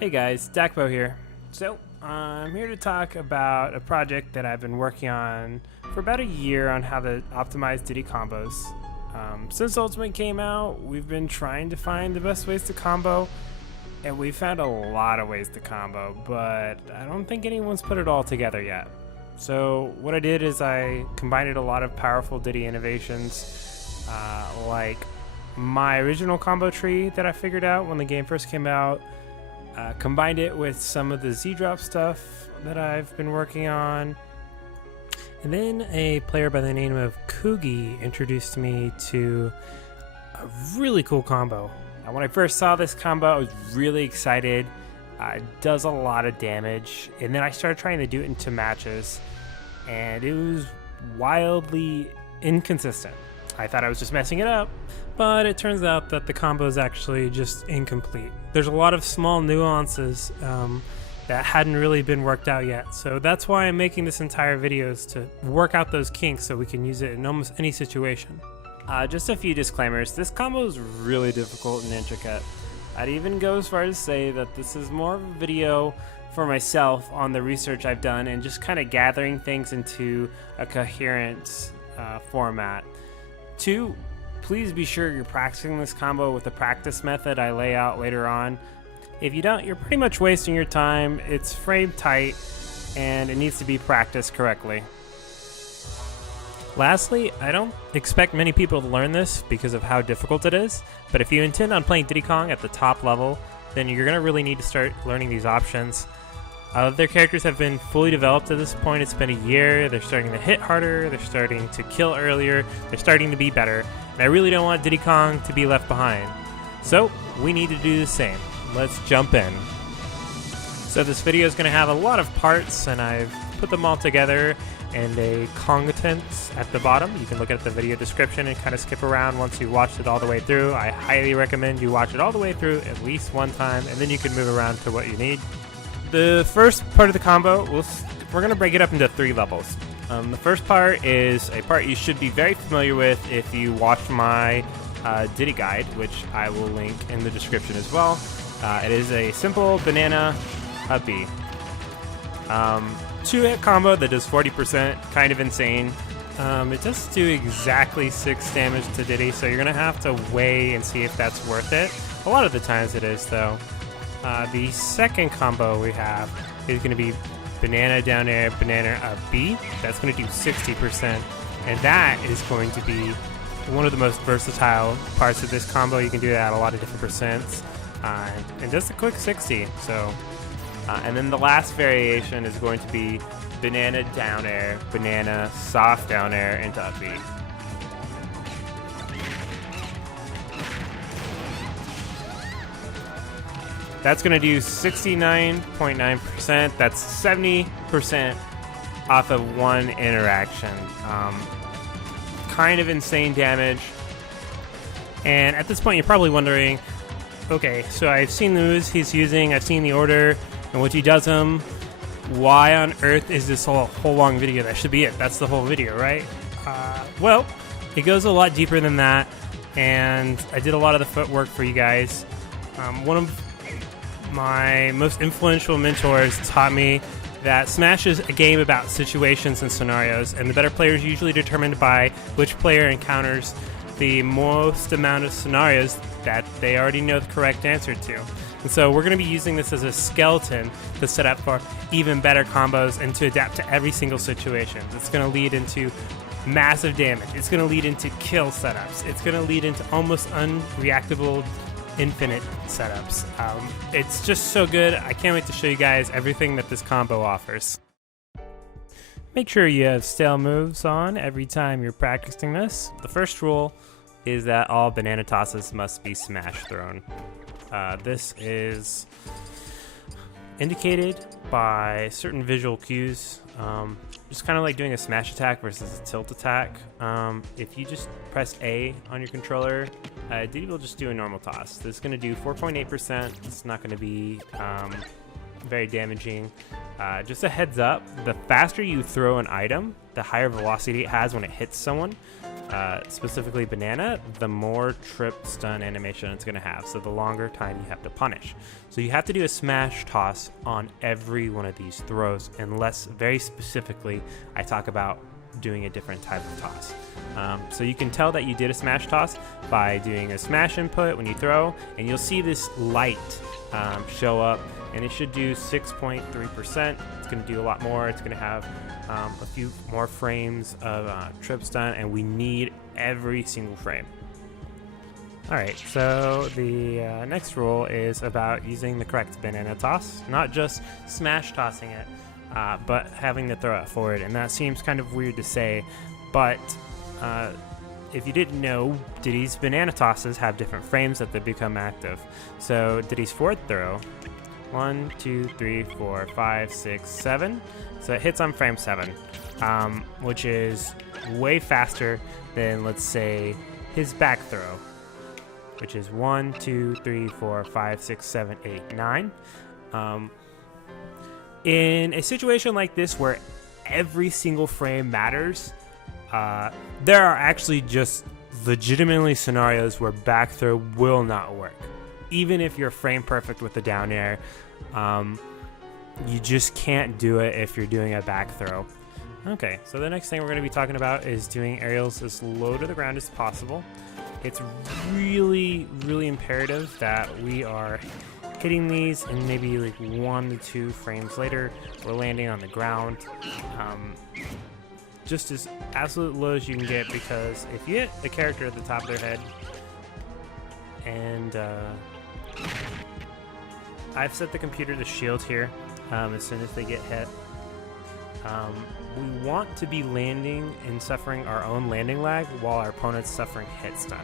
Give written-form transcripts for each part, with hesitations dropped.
Hey guys, Dakpo here. So, I'm here to talk about a project that I've been working on for about a year on how to optimize Diddy combos. Since Ultimate came out, we've been trying to find the best ways to combo, and we found a lot of ways to combo, but I don't think anyone's put it all together yet. So what I did is I combined a lot of powerful Diddy innovations, like my original combo tree that I figured out when the game first came out, combined it with some of the Z-drop stuff that I've been working on. And then a player by the name of Kugi introduced me to a really cool combo. When I first saw this combo, I was really excited. It does a lot of damage. And then I started trying to do it into matches, and it was wildly inconsistent. I thought I was just messing it up, but it turns out that the combo is actually just incomplete. There's a lot of small nuances that hadn't really been worked out yet. So that's why I'm making this entire video, is to work out those kinks so we can use it in almost any situation. Just a few disclaimers. This combo is really difficult and intricate. I'd even go as far as to say that this is more of a video for myself on the research I've done and just kind of gathering things into a coherent format. 2, please be sure you're practicing this combo with the practice method I lay out later on. If you don't, you're pretty much wasting your time. It's frame tight and it needs to be practiced correctly. Lastly, I don't expect many people to learn this because of how difficult it is, but if you intend on playing Diddy Kong at the top level, then you're going to really need to start learning these options. Their characters have been fully developed at this point. It's been a year. They're starting to hit harder. They're starting to kill earlier. They're starting to be better. And I really don't want Diddy Kong to be left behind. So we need to do the same. Let's jump in. So this video is going to have a lot of parts, and I've put them all together in a Kongtents at the bottom. You can look at the video description and kind of skip around once you watched it all the way through. I highly recommend you watch it all the way through at least one time, and then you can move around to what you need. The first part of the combo, we're going to break it up into 3 levels. The first part is a part you should be very familiar with if you watched my Diddy guide, which I will link in the description as well. It is a simple banana B. 2-hit combo that does 40%, kind of insane. It does do exactly 6 damage to Diddy, so you're going to have to weigh and see if that's worth it. A lot of the times it is, though. The second combo we have is going to be banana down air, banana B. That's going to do 60%, and that is going to be one of the most versatile parts of this combo. You can do that at a lot of different percents, and just a quick 60. So, and then the last variation is going to be banana down air, banana soft down air into up B. That's going to do 69.9%. That's 70% off of one interaction. Kind of insane damage. And at this point, you're probably wondering, okay, so I've seen the moves he's using, I've seen the order, and what he does them. Why on earth is this whole long video? That should be it. That's the whole video, right? Well, it goes a lot deeper than that, and I did a lot of the footwork for you guys. One of my most influential mentors taught me that Smash is a game about situations and scenarios, and the better player is usually determined by which player encounters the most amount of scenarios that they already know the correct answer to. And so we're going to be using this as a skeleton to set up for even better combos and to adapt to every single situation. It's going to lead into massive damage. It's going to lead into kill setups. It's going to lead into almost unreactable infinite setups. It's just so good. I can't wait to show you guys everything that this combo offers. Make sure you have stale moves on every time you're practicing this. The first rule is that all banana tosses must be smash thrown. This is indicated by certain visual cues. Just kind of like doing a smash attack versus a tilt attack. If you just press A on your controller, Diddy will just do a normal toss. This is going to do 4.8%. It's not going to be very damaging. Just a heads up, the faster you throw an item, the higher velocity it has when it hits someone. specifically banana, the more trip stun animation it's going to have, so the longer time you have to punish. So you have to do a smash toss on every one of these throws, unless very specifically I talk about doing a different type of toss. So you can tell that you did a smash toss by doing a smash input when you throw, and you'll see this light show up, and it should do 6.3%. It's going to do a lot more. It's going to have a few more frames of trip stun, and we need every single frame. Alright, so the next rule is about using the correct banana toss, not just smash tossing it, but having to throw it forward. And that seems kind of weird to say, but if you didn't know, Diddy's banana tosses have different frames that they become active. So Diddy's forward throw, 1, 2, 3, 4, 5, 6, 7. So it hits on frame 7, which is way faster than, let's say, his back throw, which is 1, 2, 3, 4, 5, 6, 7, 8, 9. In a situation like this where every single frame matters, there are actually just legitimately scenarios where back throw will not work. Even if you're frame perfect with the down air, you just can't do it if you're doing a back throw. Okay, so the next thing we're going to be talking about is doing aerials as low to the ground as possible. It's really, really imperative that we are hitting these, and maybe like 1 to 2 frames later, we're landing on the ground. Just as absolute low as you can get, because if you hit the character at the top of their head, and I've set the computer to shield here as soon as they get hit. We want to be landing and suffering our own landing lag while our opponent's suffering hit stun.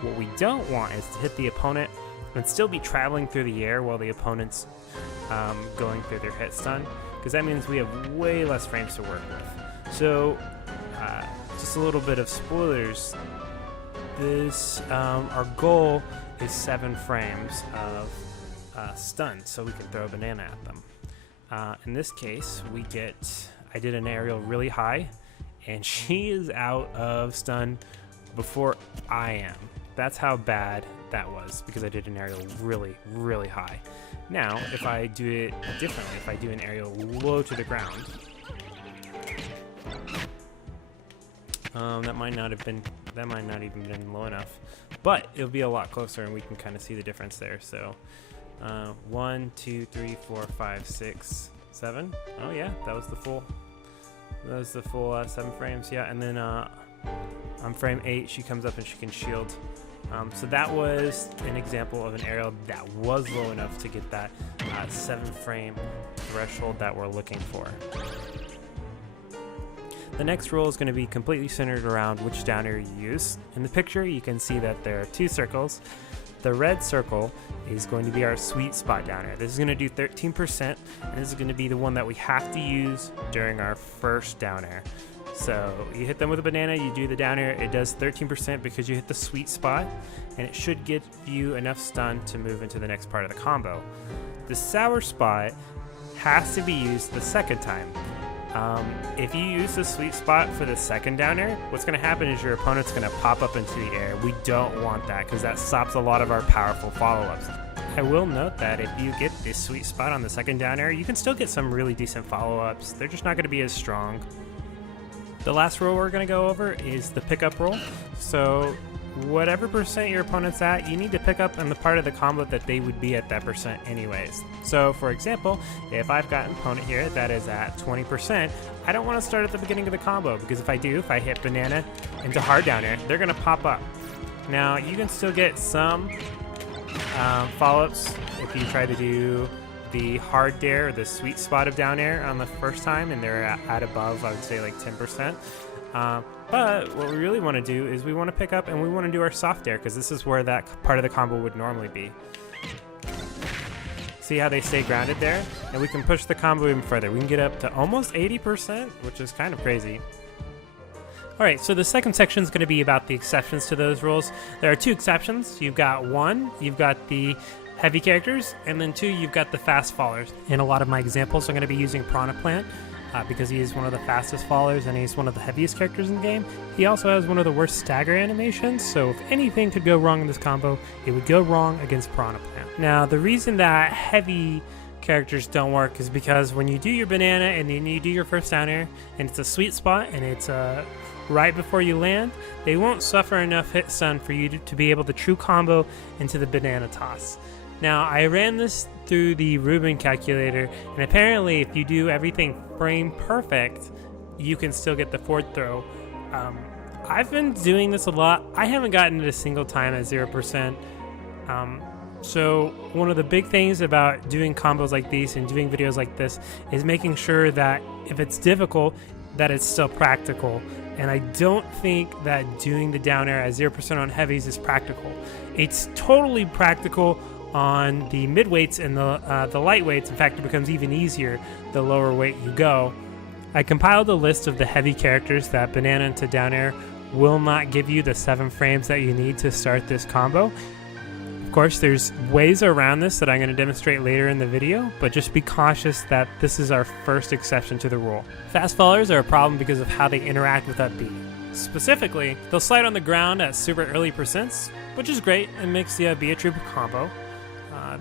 What we don't want is to hit the opponent and still be traveling through the air while the opponent's going through their hit stun, because that means we have way less frames to work with. So just a little bit of spoilers. This our goal is 7 frames of stun, so we can throw a banana at them. In this case, I did an aerial really high, and she is out of stun before I am. That's how bad that was, because I did an aerial really, really high. Now, if I do it differently, if I do an aerial low to the ground, that might not even been low enough, but it'll be a lot closer, and we can kind of see the difference there. So 1, 2, 3, 4, 5, 6, 7. Oh yeah, that was the full 7 frames. Yeah, and then on frame 8 she comes up and she can shield. So that was an example of an aerial that was low enough to get that 7 frame threshold that we're looking for. The next rule is going to be completely centered around which down air you use. In the picture you can see that there are 2 circles. The red circle is going to be our sweet spot down air. This is going to do 13%, and this is going to be the one that we have to use during our first down air. So you hit them with a banana, you do the down air, it does 13% because you hit the sweet spot, and it should give you enough stun to move into the next part of the combo. The sour spot has to be used the second time. If you use the sweet spot for the second down air, what's going to happen is your opponent's going to pop up into the air. We don't want that, because that stops a lot of our powerful follow-ups. I will note that if you get this sweet spot on the second down air, you can still get some really decent follow-ups. They're just not going to be as strong. The last rule we're going to go over is the pickup rule. So whatever percent your opponent's at, you need to pick up in the part of the combo that they would be at that percent anyways. So for example, if I've got an opponent here that is at 20%, I don't want to start at the beginning of the combo, because if I hit banana into hard down air, they're going to pop up. Now you can still get some follow-ups if you try to do the hard Dair or the sweet spot of down air on the first time, and they're at above, I would say, like 10%. But what we really want to do is we want to pick up and we want to do our soft Dair, because this is where that part of the combo would normally be. See how they stay grounded there? And we can push the combo even further. We can get up to almost 80%, which is kind of crazy. Alright, so the second section is going to be about the exceptions to those rules. There are 2 exceptions. You've got 1, you've got the heavy characters, and then 2, you've got the fast fallers. In a lot of my examples, I'm going to be using Piranha Plant. because he is one of the fastest fallers and he's one of the heaviest characters in the game. He also has one of the worst stagger animations, so if anything could go wrong in this combo, it would go wrong against Piranha Plant. Now, the reason that heavy characters don't work is because when you do your banana and then you do your first down air and it's a sweet spot and it's right before you land, they won't suffer enough hit stun for you to be able to true combo into the banana toss. Now, I ran this through the Rubin calculator, and apparently if you do everything frame perfect, you can still get the forward throw. I've been doing this a lot. I haven't gotten it a single time at 0%. So one of the big things about doing combos like these and doing videos like this is making sure that if it's difficult, that it's still practical. And I don't think that doing the down air at 0% on heavies is practical. It's totally practical on the mid weights and the light weights. In fact, it becomes even easier the lower weight you go. I compiled a list of the heavy characters that banana into down air will not give you the 7 frames that you need to start this combo. Of course, there's ways around this that I'm going to demonstrate later in the video, but just be cautious that this is our first exception to the rule. Fast fallers are a problem because of how they interact with up B. Specifically, they'll slide on the ground at super early percents, which is great and makes the B a true combo.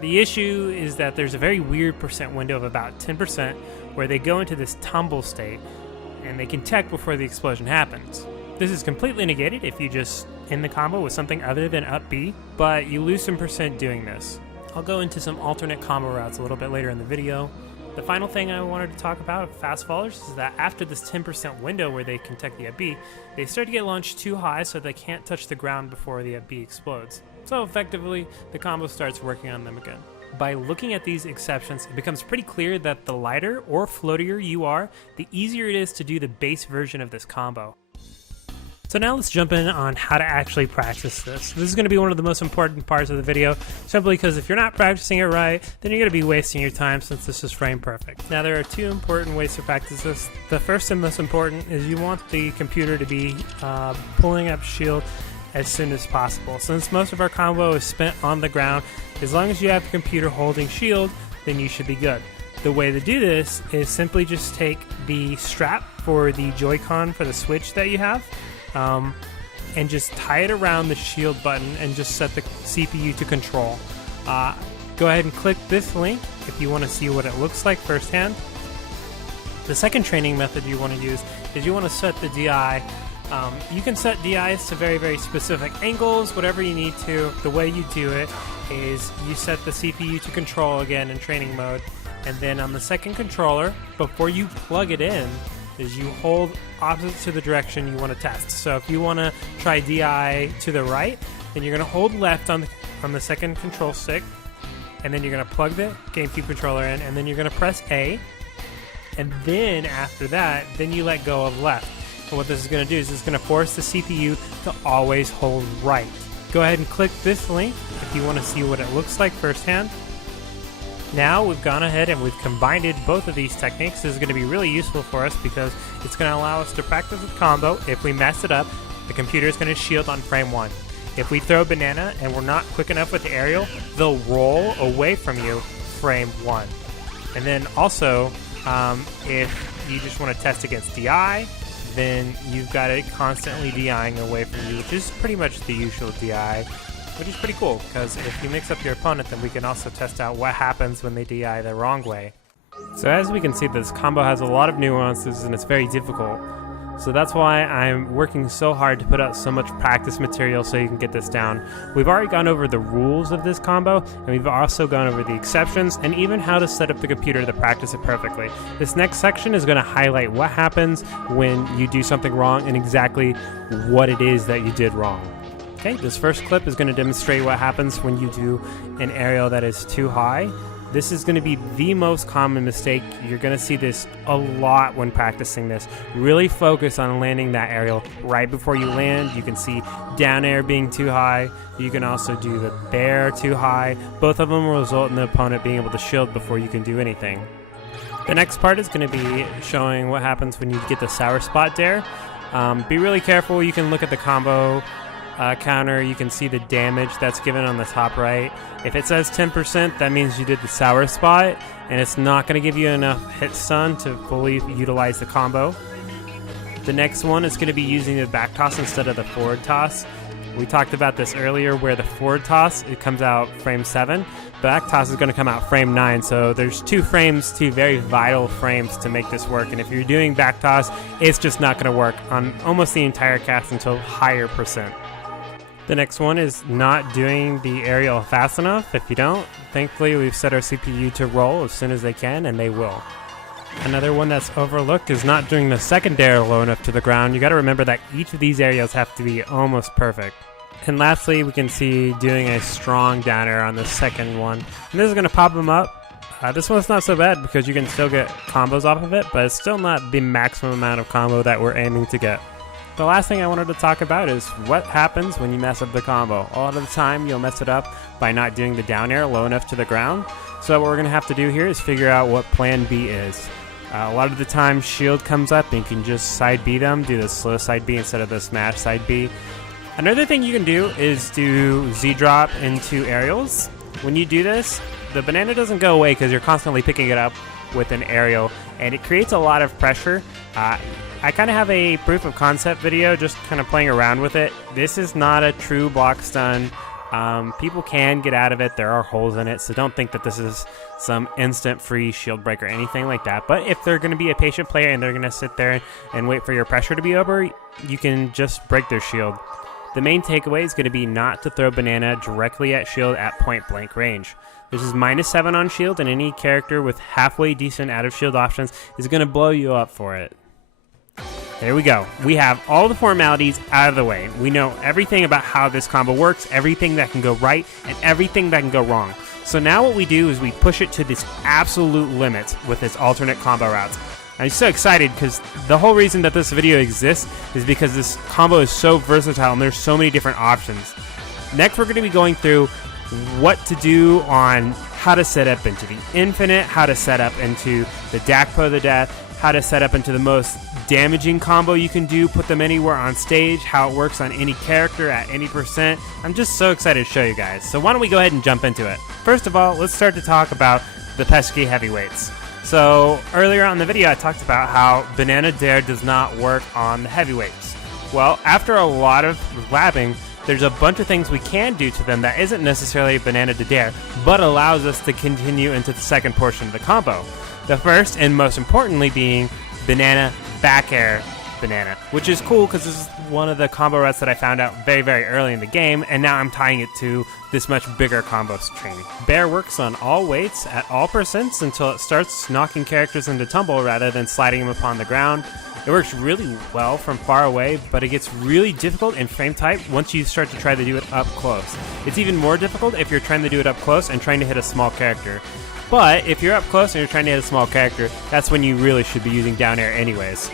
The issue is that there's a very weird percent window of about 10% where they go into this tumble state and they can tech before the explosion happens. This is completely negated if you just end the combo with something other than up B, but you lose some percent doing this. I'll go into some alternate combo routes a little bit later in the video. The final thing I wanted to talk about of fast fallers is that after this 10% window where they can tech the up B, they start to get launched too high so they can't touch the ground before the up B explodes. So effectively, the combo starts working on them again. By looking at these exceptions, it becomes pretty clear that the lighter or floatier you are, the easier it is to do the base version of this combo. So now let's jump in on how to actually practice this. This is going to be one of the most important parts of the video, simply because if you're not practicing it right, then you're going to be wasting your time since this is frame perfect. Now there are 2 important ways to practice this. The first and most important is you want the computer to be pulling up shield as soon as possible. Since most of our combo is spent on the ground, as long as you have the computer holding shield, then you should be good. The way to do this is simply just take the strap for the Joy-Con for the Switch that you have, and just tie it around the shield button and just set the CPU to control. Go ahead and click this link if you want to see what it looks like firsthand. The second training method you want to use is you want to set the DI. You can set DIs to very, very specific angles, whatever you need to. The way you do it is you set the CPU to control again in training mode, and then on the second controller, before you plug it in, is you hold opposite to the direction you want to test. So if you want to try DI to the right, then you're going to hold left on the second control stick, and then you're going to plug the GameCube controller in, and then you're going to press A, and then after that, then you let go of left. And what this is going to do is it's going to force the CPU to always hold right. Go ahead and click this link if you want to see what it looks like firsthand. Now we've gone ahead and we've combined both of these techniques. This is going to be really useful for us because it's going to allow us to practice with combo. If we mess it up, the computer is going to shield on frame 1. If we throw banana and we're not quick enough with the aerial, they'll roll away from you frame 1. And then also, if you just want to test against DI, then you've got it constantly DIing away from you, which is pretty much the usual DI, which is pretty cool, because if you mix up your opponent, then we can also test out what happens when they DI the wrong way. So as we can see, this combo has a lot of nuances and it's very difficult. So that's why I'm working so hard to put out so much practice material so you can get this down. We've already gone over the rules of this combo, and we've also gone over the exceptions, and even how to set up the computer to practice it perfectly. This next section is going to highlight what happens when you do something wrong and exactly what it is that you did wrong. Okay, this first clip is going to demonstrate what happens when you do an aerial that is too high. This is going to be the most common mistake. You're going to see this a lot when practicing this. Really focus on landing that aerial right before you land. You can see down air being too high. You can also do the Bair too high. Both of them will result in the opponent being able to shield before you can do anything. The next part is going to be showing what happens when you get the sour spot Dair. Be really careful. You can look at the combo counter, you can see the damage that's given on the top right. If it says 10%, that means you did the sour spot, and it's not going to give you enough hit stun to fully utilize the combo. The next one is going to be using the back toss instead of the forward toss. We talked about this earlier, where the forward toss, it comes out frame 7. Back toss is going to come out frame 9, so there's 2 very vital frames to make this work, and if you're doing back toss, it's just not going to work on almost the entire cast until higher percent. The next one is not doing the aerial fast enough. If you don't, thankfully we've set our CPU to roll as soon as they can, and they will. Another one that's overlooked is not doing the second Dair low enough to the ground. You got to remember that each of these aerials have to be almost perfect. And lastly, we can see doing a strong down air on the second one. And this is going to pop them up. This one's not so bad because you can still get combos off of it, but it's still not the maximum amount of combo that we're aiming to get. The last thing I wanted to talk about is what happens when you mess up the combo. A lot of the time, you'll mess it up by not doing the down air low enough to the ground. So what we're going to have to do here is figure out what plan B is. A lot of the time, shield comes up and you can just side B them, do the slow side B instead of the smash side B. Another thing you can do is do Z-drop into aerials. When you do this, the banana doesn't go away because you're constantly picking it up with an aerial, and it creates a lot of pressure. I kind of have a proof of concept video just kind of playing around with it. This is not a true block stun. People can get out of it. There are holes in it, so don't think that this is some instant free shield break or anything like that. But if they're going to be a patient player and they're going to sit there and wait for your pressure to be over, you can just break their shield. The main takeaway is going to be not to throw banana directly at shield at point blank range. This is -7 on shield, and any character with halfway decent out of shield options is going to blow you up for it. There we go. We have all the formalities out of the way. We know everything about how this combo works, everything that can go right, and everything that can go wrong. So now what we do is we push it to this absolute limit with its alternate combo routes. I'm so excited because the whole reason that this video exists is because this combo is so versatile and there's so many different options. Next, we're going to be going through what to do on how to set up into the infinite, how to set up into the Dakpo the death, how to set up into the most damaging combo you can do, put them anywhere on stage, how it works on any character at any percent. I'm just so excited to show you guys. So why don't we go ahead and jump into it. First of all, let's start to talk about the pesky heavyweights. So earlier on in the video, I talked about how Banana Dair does not work on the heavyweights. Well, after a lot of labbing, there's a bunch of things we can do to them that isn't necessarily Banana to Dair, but allows us to continue into the second portion of the combo. The first and most importantly being banana back air banana, which is cool because this is one of the combo routes that I found out very, very early in the game, and now I'm tying it to this much bigger combo training. Bair works on all weights at all percents until it starts knocking characters into tumble rather than sliding them upon the ground. It works really well from far away, but it gets really difficult in frame type once you start to try to do it up close. It's even more difficult if you're trying to do it up close and trying to hit a small character. But if you're up close and you're trying to hit a small character, that's when you really should be using down air anyways.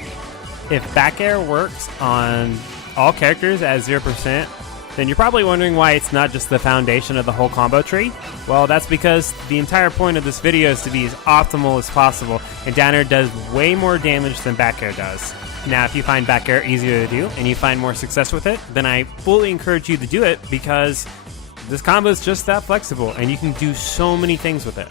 If back air works on all characters at 0%, then you're probably wondering why it's not just the foundation of the whole combo tree. Well, that's because the entire point of this video is to be as optimal as possible, and down air does way more damage than back air does. Now, if you find back air easier to do and you find more success with it, then I fully encourage you to do it because this combo is just that flexible and you can do so many things with it.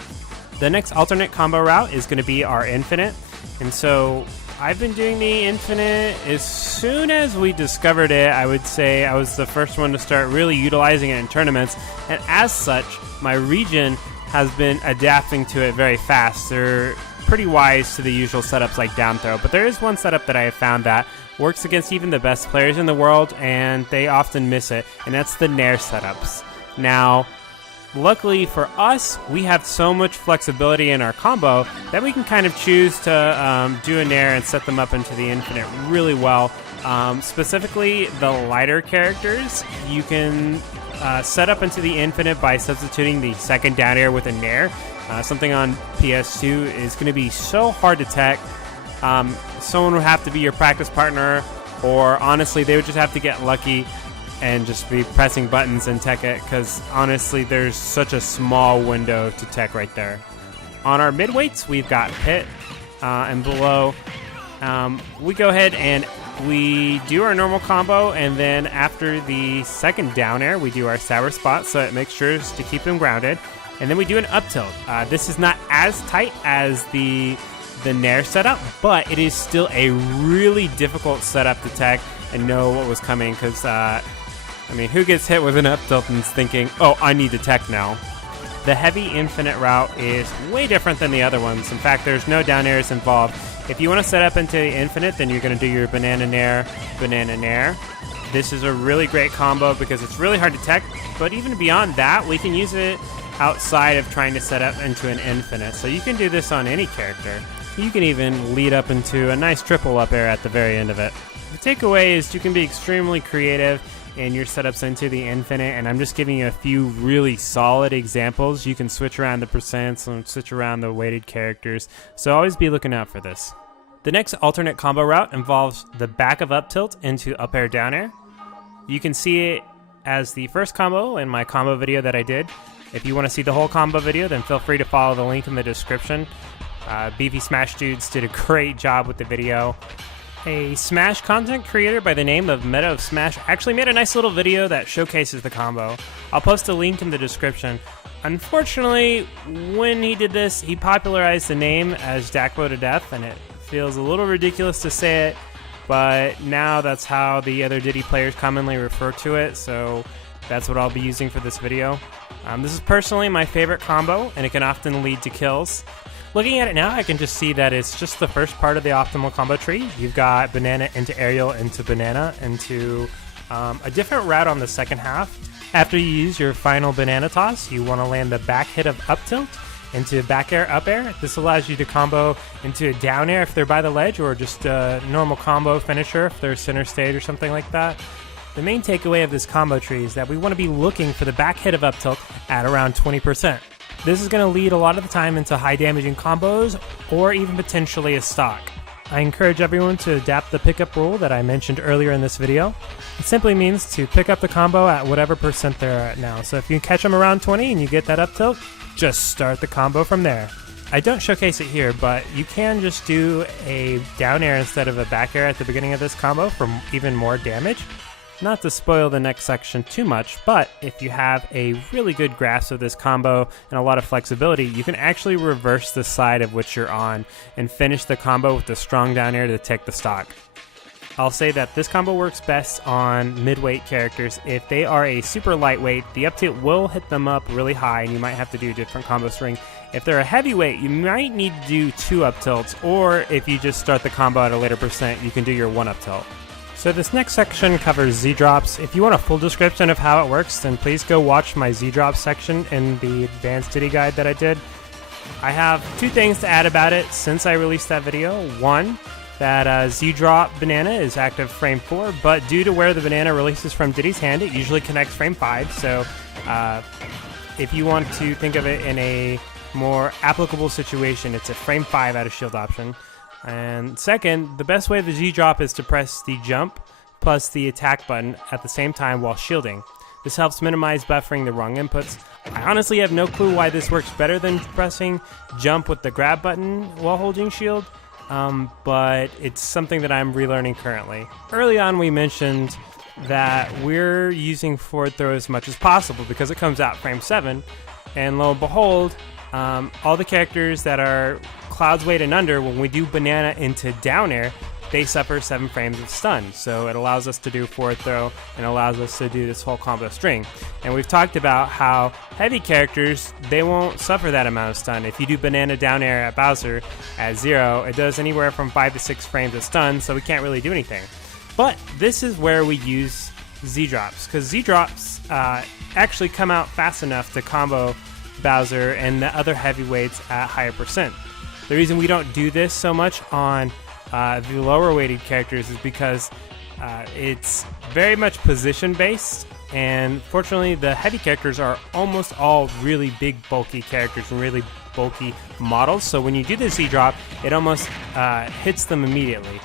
The next alternate combo route is going to be our infinite, and so I've been doing the infinite as soon as we discovered it. I would say I was the first one to start really utilizing it in tournaments, and as such, my region has been adapting to it very fast. They're pretty wise to the usual setups like down throw, but there is one setup that I have found that works against even the best players in the world, and they often miss it, and that's the Nair setups. Now, luckily for us, we have so much flexibility in our combo that we can kind of choose to do a Nair and set them up into the infinite really well. Specifically, the lighter characters, you can set up into the infinite by substituting the second down air with a Nair. Something on PS2 is going to be so hard to tech. Someone would have to be your practice partner, or honestly, they would just have to get lucky and just be pressing buttons and tech it, because honestly there's such a small window to tech right there. On our midweights, we've got Pit, and below we go ahead and we do our normal combo, and then after the second down air, we do our sour spot, so it makes sure to keep him grounded. And then we do an up tilt. This is not as tight as the Nair setup, but it is still a really difficult setup to tech and know what was coming, because, who gets hit with an up tilt and is thinking, oh, I need to tech now? The heavy infinite route is way different than the other ones. In fact, there's no down airs involved. If you want to set up into the infinite, then you're going to do your banana nair, banana nair. This is a really great combo because it's really hard to tech, but even beyond that, we can use it outside of trying to set up into an infinite. So you can do this on any character. You can even lead up into a nice triple up air at the very end of it. The takeaway is you can be extremely creative in your setups into the infinite, and I'm just giving you a few really solid examples. You can switch around the percents and switch around the weighted characters, so always be looking out for this. The next alternate combo route involves the back of up tilt into up air down air. You can see it as the first combo in my combo video that I did. If you want to see the whole combo video, then feel free to follow the link in the description. Beefy Smash Dudes did a great job with the video. A Smash content creator by the name of Meadow of Smash actually made a nice little video that showcases the combo. I'll post a link in the description. Unfortunately, when he did this, he popularized the name as Dakpo to death, and it feels a little ridiculous to say it, but now that's how the other Diddy players commonly refer to it, so that's what I'll be using for this video. This is personally my favorite combo, and it can often lead to kills. Looking at it now, I can just see that it's just the first part of the optimal combo tree. You've got banana into aerial into banana into a different route on the second half. After you use your final banana toss, you want to land the back hit of up tilt into back air, up air. This allows you to combo into a down air if they're by the ledge, or just a normal combo finisher if they're center stage or something like that. The main takeaway of this combo tree is that we want to be looking for the back hit of up tilt at around 20%. This is going to lead a lot of the time into high damaging combos, or even potentially a stock. I encourage everyone to adapt the pickup rule that I mentioned earlier in this video. It simply means to pick up the combo at whatever percent they're at now. So if you catch them around 20 and you get that up tilt, just start the combo from there. I don't showcase it here, but you can just do a down air instead of a back air at the beginning of this combo for even more damage. Not to spoil the next section too much, but if you have a really good grasp of this combo and a lot of flexibility, you can actually reverse the side of which you're on and finish the combo with the strong down air to take the stock. I'll say that this combo works best on mid-weight characters. If they are a super lightweight, the up tilt will hit them up really high and you might have to do a different combo string. If they're a heavyweight, you might need to do 2 up tilts, or if you just start the combo at a later percent, you can do your 1 up tilt. So this next section covers Z-drops. If you want a full description of how it works, then please go watch my Z-drop section in the advanced Diddy guide that I did. I have 2 things to add about it since I released that video. One, that Z-drop banana is active frame 4, but due to where the banana releases from Diddy's hand, it usually connects frame 5. So if you want to think of it in a more applicable situation, it's a frame 5 out of shield option. And second, the best way of the Z-drop is to press the jump plus the attack button at the same time while shielding. This helps minimize buffering the wrong inputs. I honestly have no clue why this works better than pressing jump with the grab button while holding shield, but it's something that I'm relearning currently. Early on we mentioned that we're using forward throw as much as possible because it comes out frame 7, and lo and behold, all the characters that are Cloud's weight and under, when we do banana into down air, they suffer 7 frames of stun. So it allows us to do forward throw and allows us to do this whole combo string. And we've talked about how heavy characters, they won't suffer that amount of stun. If you do banana down air at Bowser at 0, it does anywhere from 5 to 6 frames of stun, so we can't really do anything. But this is where we use Z-drops, because Z-drops actually come out fast enough to combo Bowser and the other heavyweights at higher percent. The reason we don't do this so much on the lower weighted characters is because it's very much position based, and fortunately the heavy characters are almost all really big bulky characters and really bulky models, so when you do the Z-drop, it almost hits them immediately.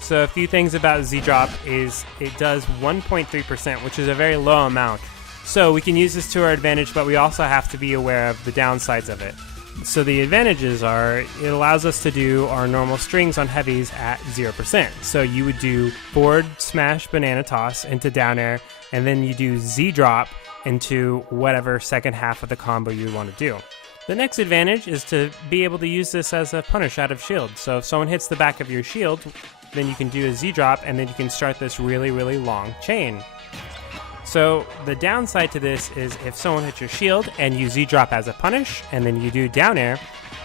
So a few things about Z-drop is it does 1.3%, which is a very low amount. So we can use this to our advantage, but we also have to be aware of the downsides of it. So the advantages are it allows us to do our normal strings on heavies at 0%. So you would do forward smash banana toss into down air, and then you do Z drop into whatever second half of the combo you want to do. The next advantage is to be able to use this as a punish out of shield. So if someone hits the back of your shield, then you can do a Z drop, and then you can start this really, really long chain. So the downside to this is if someone hits your shield and you Z-drop as a punish, and then you do down air,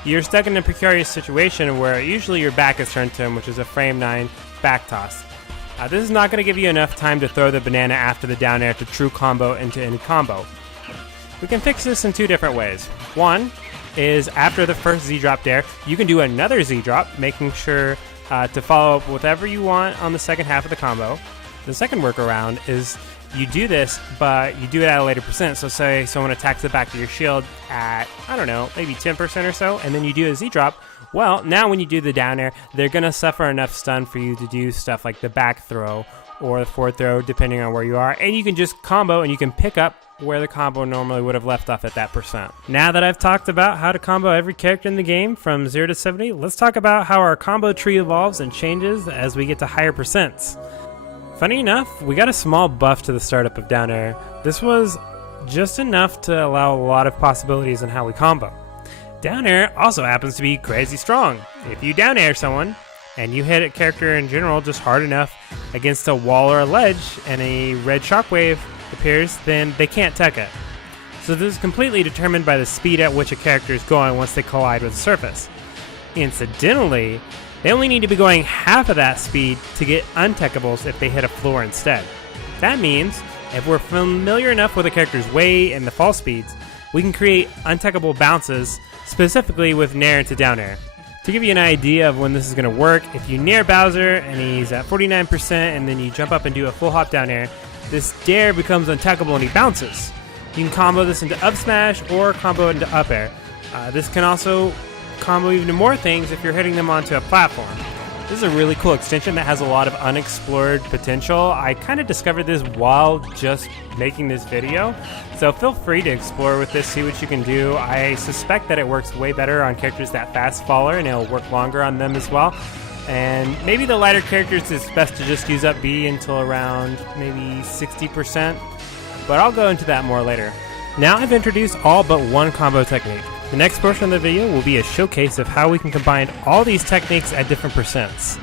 you're stuck in a precarious situation where usually your back is turned to him, which is a frame 9 back toss. This is not going to give you enough time to throw the banana after the down air to true combo into any combo. We can fix this in two different ways. One is after the first Z-drop Dair, you can do another Z-drop, making sure to follow up whatever you want on the second half of the combo. The second workaround is you do this, but you do it at a later percent. So say someone attacks the back of your shield at, I don't know, maybe 10% or so, and then you do a Z-drop. Well, now when you do the down air, they're going to suffer enough stun for you to do stuff like the back throw or the forward throw, depending on where you are. And you can just combo, and you can pick up where the combo normally would have left off at that percent. Now that I've talked about how to combo every character in the game from 0 to 70, let's talk about how our combo tree evolves and changes as we get to higher percents. Funny enough, we got a small buff to the startup of down air. This was just enough to allow a lot of possibilities in how we combo. Down air also happens to be crazy strong. If you down air someone, and you hit a character in general just hard enough against a wall or a ledge, and a red shockwave appears, then they can't tech it. So this is completely determined by the speed at which a character is going once they collide with the surface. Incidentally, they only need to be going half of that speed to get untekables if they hit a floor instead. That means, if we're familiar enough with a character's weight and the fall speeds, we can create untekable bounces, specifically with nair into down air. To give you an idea of when this is going to work, if you nair Bowser and he's at 49% and then you jump up and do a full hop down air, this Dair becomes untekable and he bounces. You can combo this into up smash or combo it into up air. This can also combo even more things if you're hitting them onto a platform. This is a really cool extension that has a lot of unexplored potential. I kind of discovered this while just making this video, so feel free to explore with this, see what you can do. I suspect that it works way better on characters that fast faller, and it'll work longer on them as well. And maybe the lighter characters, it's best to just use up B until around maybe 60%, but I'll go into that more later. Now I've introduced all but one combo technique. The next portion of the video will be a showcase of how we can combine all these techniques at different percents.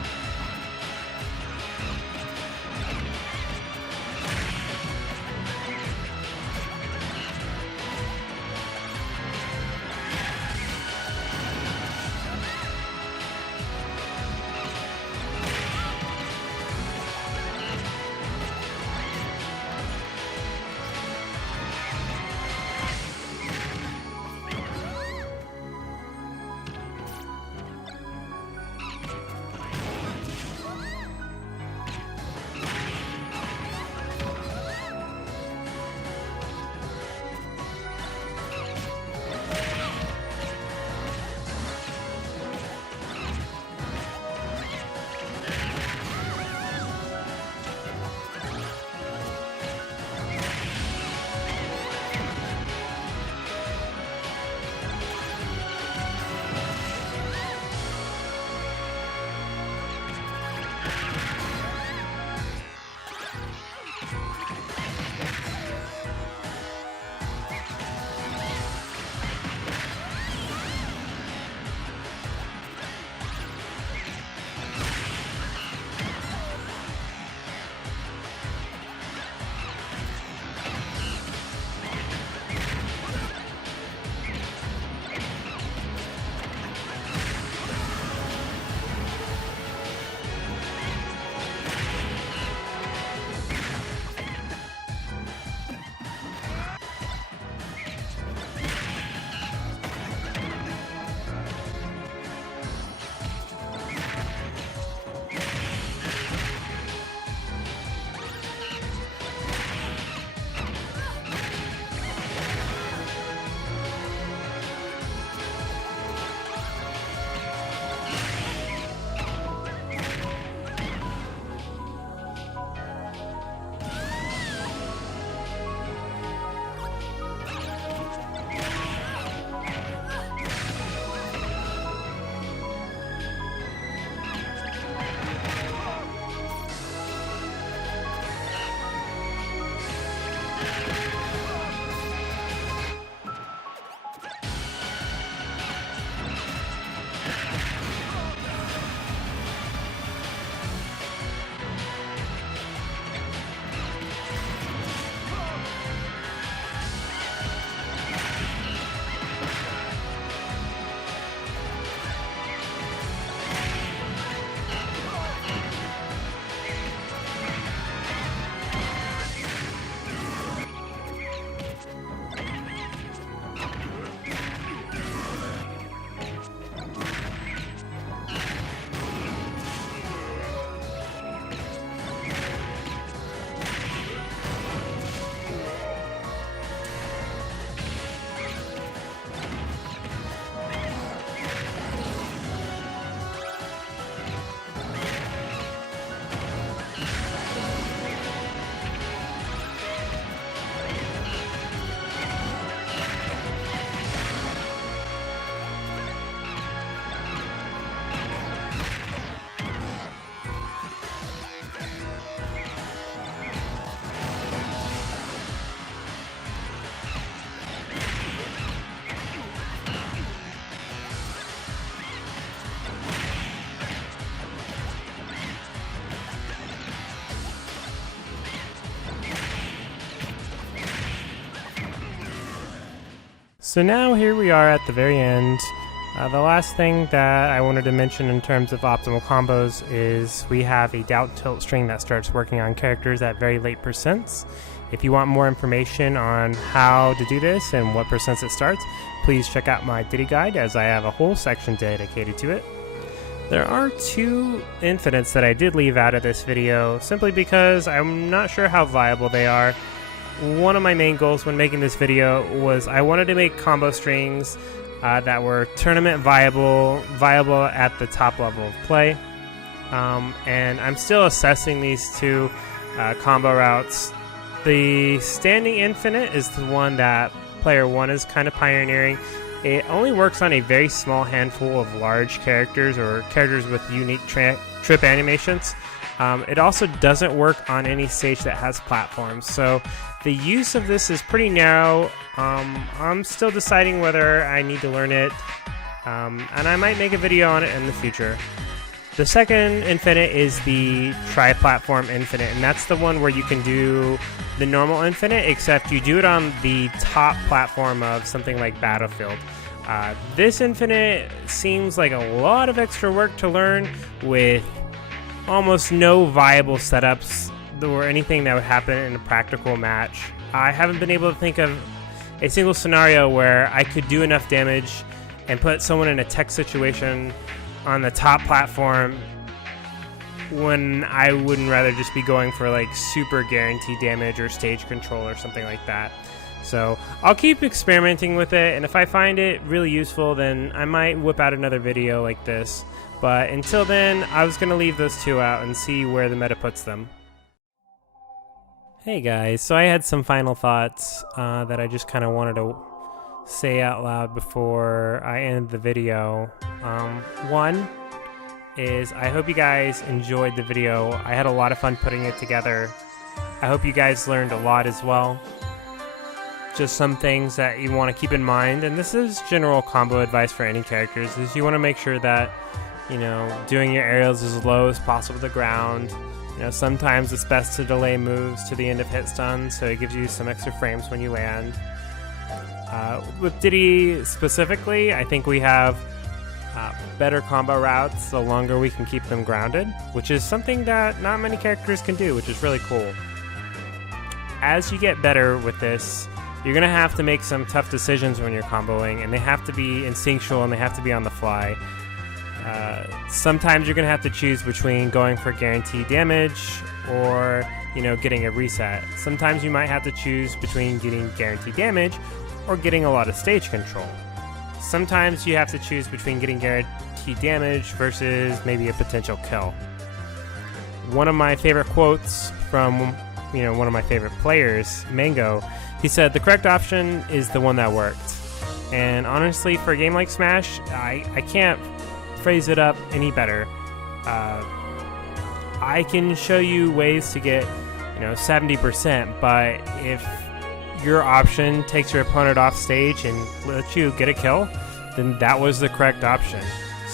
So now here we are at the very end. The last thing that I wanted to mention in terms of optimal combos is we have a doubt tilt string that starts working on characters at very late percents. If you want more information on how to do this and what percents it starts, please check out my Diddy guide, as I have a whole section dedicated to it. There are 2 infinites that I did leave out of this video simply because I'm not sure how viable they are. One of my main goals when making this video was I wanted to make combo strings that were tournament viable at the top level of play. And I'm still assessing these 2 combo routes. The standing infinite is the one that player 1 is kind of pioneering. It only works on a very small handful of large characters or characters with unique trip animations. It also doesn't work on any stage that has platforms, so the use of this is pretty narrow. I'm still deciding whether I need to learn it, and I might make a video on it in the future. The second infinite is the tri-platform infinite, and that's the one where you can do the normal infinite, except you do it on the top platform of something like Battlefield. This infinite seems like a lot of extra work to learn with almost no viable setups or anything that would happen in a practical match. I haven't been able to think of a single scenario where I could do enough damage and put someone in a tech situation on the top platform when I wouldn't rather just be going for like super guaranteed damage or stage control or something like that. So I'll keep experimenting with it, and if I find it really useful, then I might whip out another video like this. But until then, I was going to leave those 2 out and see where the meta puts them. Hey guys, so I had some final thoughts that I just kind of wanted to say out loud before I end the video. One is I hope you guys enjoyed the video. I had a lot of fun putting it together. I hope you guys learned a lot as well. Just some things that you want to keep in mind, and this is general combo advice for any characters, is you want to make sure that, you know, doing your aerials as low as possible to the ground. You know, sometimes it's best to delay moves to the end of hit stun, so it gives you some extra frames when you land. With Diddy specifically, I think we have better combo routes the longer we can keep them grounded, which is something that not many characters can do, which is really cool. As you get better with this, you're going to have to make some tough decisions when you're comboing, and they have to be instinctual and they have to be on the fly. Sometimes you're going to have to choose between going for guaranteed damage or, you know, getting a reset. Sometimes you might have to choose between getting guaranteed damage or getting a lot of stage control. Sometimes you have to choose between getting guaranteed damage versus maybe a potential kill. One of my favorite quotes from, one of my favorite players, Mango, he said, "The correct option is the one that worked." And honestly, for a game like Smash, I can't phrase it up any better. I can show you ways to get 70%, but if your option takes your opponent off stage and lets you get a kill, then that was the correct option.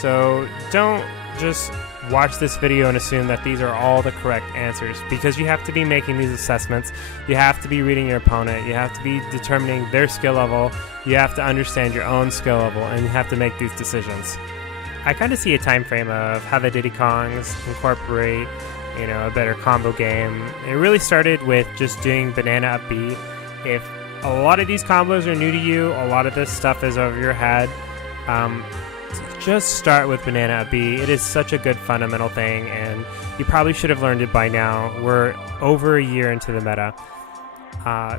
So don't just watch this video and assume that these are all the correct answers, because you have to be making these assessments. You have to be reading your opponent. You have to be determining their skill level. You have to understand your own skill level, and you have to make these decisions. I kind of see a time frame of how the Diddy Kongs incorporate a better combo game. It really started with just doing banana up B. If a lot of these combos are new to you, a lot of this stuff is over your head, just start with banana up B. It is such a good fundamental thing, and you probably should have learned it by now. We're over a year into the meta.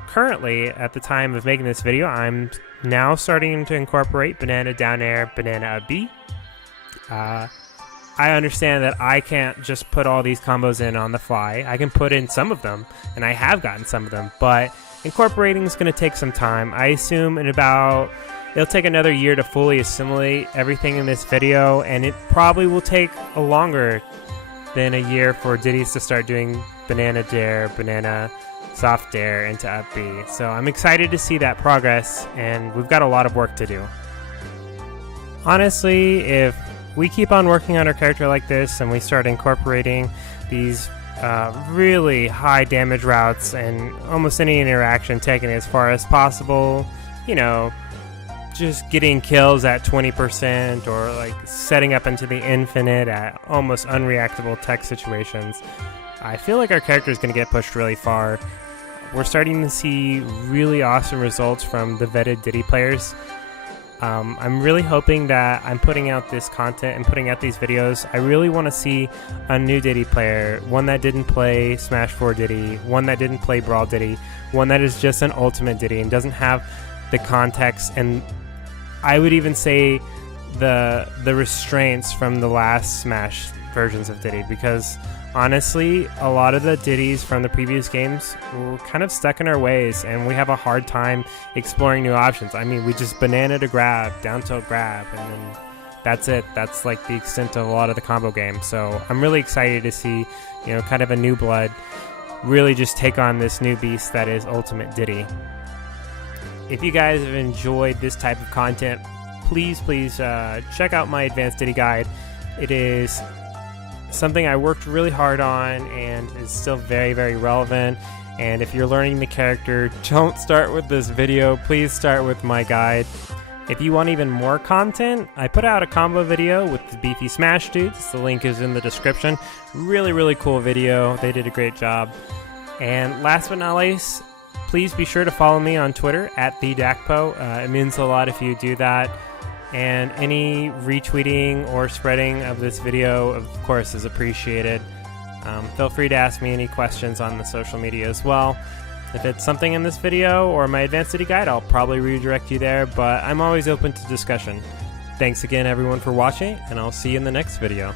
Currently, at the time of making this video, I'm now starting to incorporate banana down air, banana up B. I understand that I can't just put all these combos in on the fly. I can put in some of them, and I have gotten some of them, but incorporating is going to take some time. I assume it'll take another year to fully assimilate everything in this video, and it probably will take a longer than a year for Diddy's to start doing banana Dair, banana soft Dair into up B. So I'm excited to see that progress, and we've got a lot of work to do. Honestly, if we keep on working on our character like this and we start incorporating these really high damage routes and almost any interaction taken as far as possible, just getting kills at 20% or like setting up into the infinite at almost unreactable tech situations, I feel like our character is going to get pushed really far. We're starting to see really awesome results from the vetted Diddy players. I'm really hoping that I'm putting out this content and putting out these videos. I really want to see a new Diddy player, one that didn't play Smash 4 Diddy, one that didn't play Brawl Diddy, one that is just an ultimate Diddy and doesn't have the context and I would even say the restraints from the last Smash versions of Diddy, because honestly, a lot of the Diddies from the previous games were kind of stuck in our ways, and we have a hard time exploring new options. I mean, we just banana to grab, down tilt grab, and then that's it. That's like the extent of a lot of the combo games. So I'm really excited to see, you know, kind of a new blood really just take on this new beast that is Ultimate Diddy. If you guys have enjoyed this type of content, please check out my Advanced Diddy Guide. It is something I worked really hard on and is still very, very relevant. And if you're learning the character, don't start with this video. Please start with my guide. If you want even more content, I put out a combo video with the beefy Smash dudes. The link is in the description. Really, really cool video. They did a great job. And last but not least, please be sure to follow me on Twitter at the Dakpo. It means a lot if you do that. And any retweeting or spreading of this video, of course, is appreciated. Feel free to ask me any questions on the social media as well. If it's something in this video or my Advanced Diddy Guide, I'll probably redirect you there, but I'm always open to discussion. Thanks again, everyone, for watching, and I'll see you in the next video.